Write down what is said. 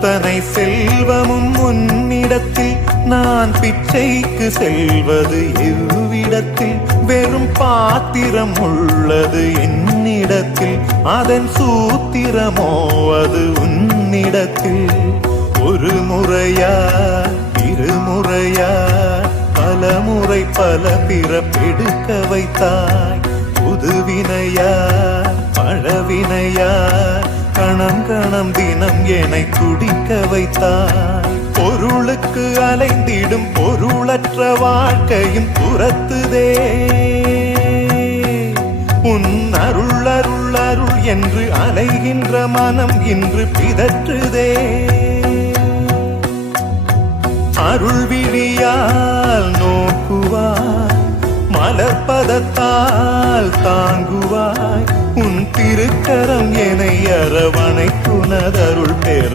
அத்தனை செல்வமும் உன்னிடத்தில் நான் பிச்சைக்கு செல்வது எவ்விடத்தில் வெறும் பாத்திரம் உள்ளது என்னிடத்தில் அதன் சூத்திரமோ அது உன்னிடத்தில் ஒரு முறையா இருமுறையா பல முறை பல பிறப்பெடுக்க வைத்தாய் புதுவினையா பழவினையா கணம் கணம் தினம் என்னை துடிக்க வைத்தாய் பொருளுக்கு அலைந்திடும் பொருளற்ற வாழ்க்கையும் துரத்துதே உன் அருள் அருள் அருள் என்று அலைகின்ற மனம் இன்று பிதற்றுதே அருள் விழியால் நோக்குவாய் மலர்பதத்தால் தாங்குவாய் உன் திருக்கரம் என்னை அரவணைத்துனதருள் பேர்